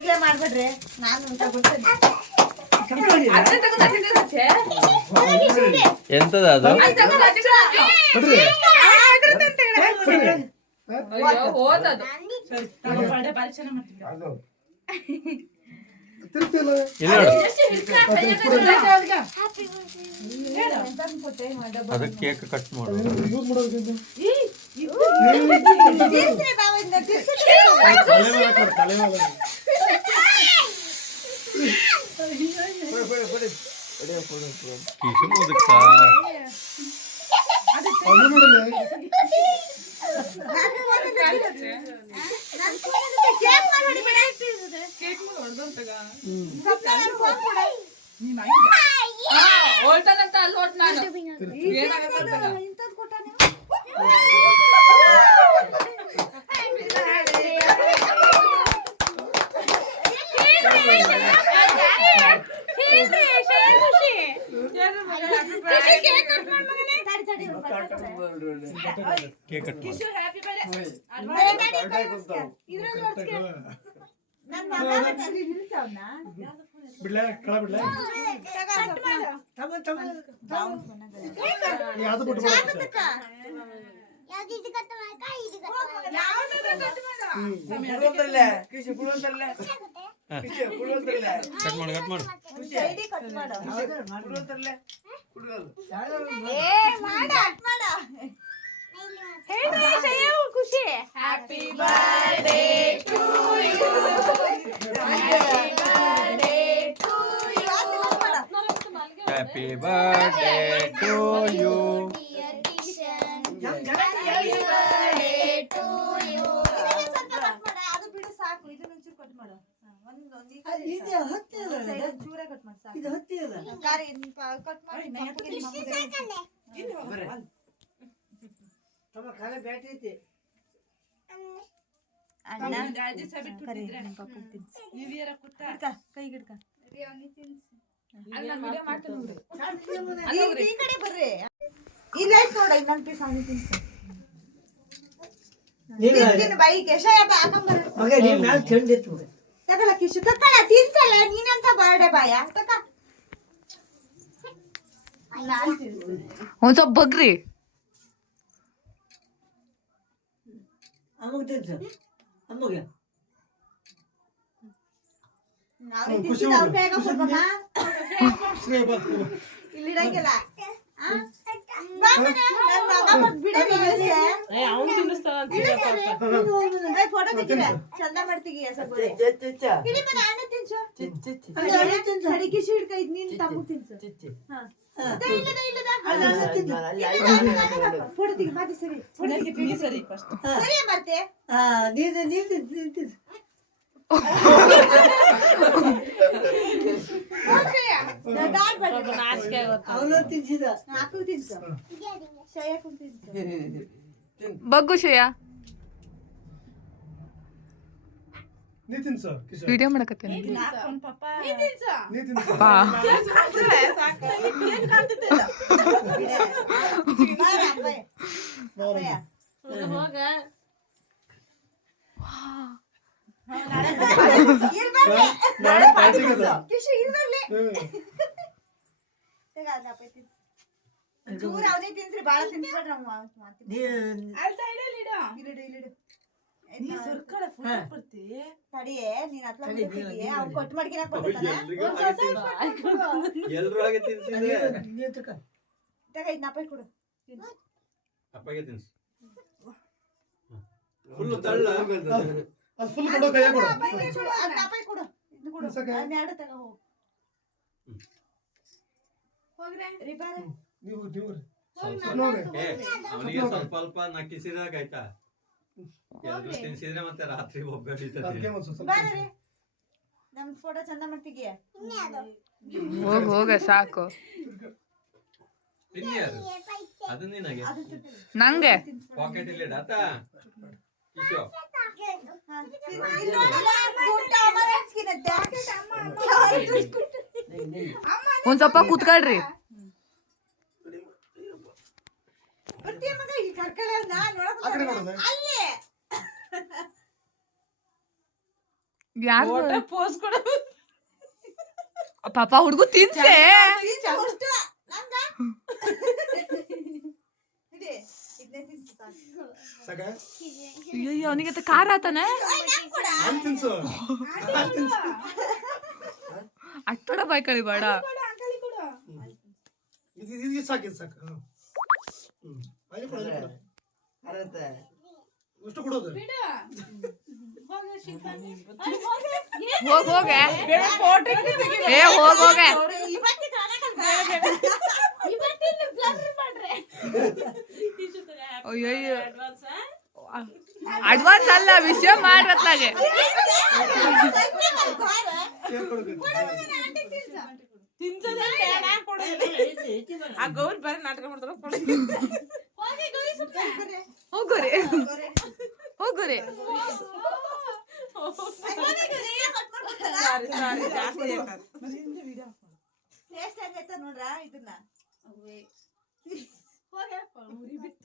ಮಾಡ್ಬಿಡ್ರಿ ನಾನು ಎಂತದ ಅದು ಅದು ಕೇಕ್ ಕಟ್ ಮಾಡು ಕಿಶು ಮುದುಕ ಹೊಲ್ತಾನಂತ ಅಲ್ಲಿ ಹೊಟ್ ನಾನು ಕೇಕ್ ಕಟ್ ಖುಷಿ happy birthday to you happy birthday to you Kishu ತಕ್ಕಳ ತಿನ್ಸಲ್ಲ ನೀನಂತ ಬರ್ಡೇ ಬಾಯ ತಕ ಒಂದ್ ಸ್ವಲ್ಪ ಬಗ್ರಿ ಇಲ್ಲಿಡಂಗಿಲ್ಲ ಚಂದ ಮಾಡ್ತೀವಿ ಕಿಶು ಹಿಡ್ಕೈದ್ ನೀನ್ ತಮ್ಮ ತಿನ್ಸು ಸರಿ ಮತ್ತೆ ಬಗ್ಗು ಶ್ರೇಯಾ ವಿಡಿಯೋ ಮಾಡಕತ್ತೇನೆ ಚೂರ್ ಅವನೇ ತಿನ್ಸ್ರಿ ಬಾಳ ತಿನ್ಸ್ಬೇಡ್ರಿ ತಡಿಯೇ ನೀನ್ ಹತ್ಲ ಅವ್ನು ಕೊಟ್ಟು ಮಡ್ಗಿನ ಇದನ್ನ ಕೊಡು ಅಪ್ಪಗೆ ತಿನ್ಸು ಫುಲ್ ತಳ್ಳ ಅದು ಫುಲ್ ಕೊಡು ಕೈಯ ಕೊಡು ಕೊಡು ಎರಡು ತಗ ನೀವು ಅವನಿಗೆ ಸ್ವಲ್ಪ ಸ್ವಲ್ಪ ನಕ್ಕಿಸಿದಾಗ ಆಯ್ತಾ ಎಲ್ರು ತಿನ್ಸಿದ್ರೆ ಮತ್ತೆ ರಾತ್ರಿ ಒಬ್ಬ ನಮ್ ಫೋಟೋ ಚಂದ ಮಾಡ್ತೀಯ ಹೋಗ ಸಾಕು ಅದು ನಿನಗೆ ನಂಗೆ ಪಾಕೆಟ್ ಇಲ್ಲಿ ಇಡಾತ ಕಿಶೋ ಒಂದ್ ಸ್ವಲ್ಪ ಕೂತ್ಕೊಳ್ರಿ ಯಾರು ಪೋಸ್ ಕೊಡ ಪಾಪ ಹುಡುಗು ತಿನ್ಸೆ ಅಷ್ಟು ನಂಗ ಇದೆ ಇದನ್ನೇ ತಿನ್ಸು ಸಾಕು. ಸಾಕ ಅಯ್ಯೋ ಅವನಿಗೆ ಖಾರ ಆತಾನೆ ನಂಗ್ ಕೊಡ. ಅಲ್ಲಿ ತಿನ್ಸು ಅಲ್ಲಿ ತಿನ್ಸು ಅಷ್ಟೊಡ ಬಾಯ್ ಕಳಿಬೇಡ ಇದು ಸಾಕು ಇದು ಸಾಕು ಅಲ್ಲಿ ಕೊಡು ಅಲ್ಲಿ ಕೊಡು ಎಷ್ಟು ಕೊಡೋದು ಹೋಗ್ ಹೋಗೆ ಏ ಹೋಗ್ ಹೋಗೆ ಇವತ್ತಿ ಕಾಣಕಲ್ವಾ? ಅಯ್ಯಯ್ಯೋ ಅಡ್ವಾನ್ಸ್ ಅಲ್ಲ ವಿಷಯ ಮಾಡ್ರತ್ಲಾಗೆ ಆ ಗೌರಿ ಬರೀ ನಾಟಕ ಮಾಡ್ತಾರ ಹೋಗೋರಿ ಹೋಗೋರಿ ಜಾಸ್ತಿ ಆಯ್ತದ. ಟೇಸ್ಟ್ ಆಗೈತ ನೋಡ್ರ ಇದನ್ನ ಹೋಗ್ಯಪ್ಪ, ಉರಿ ಬಿತ್ತು.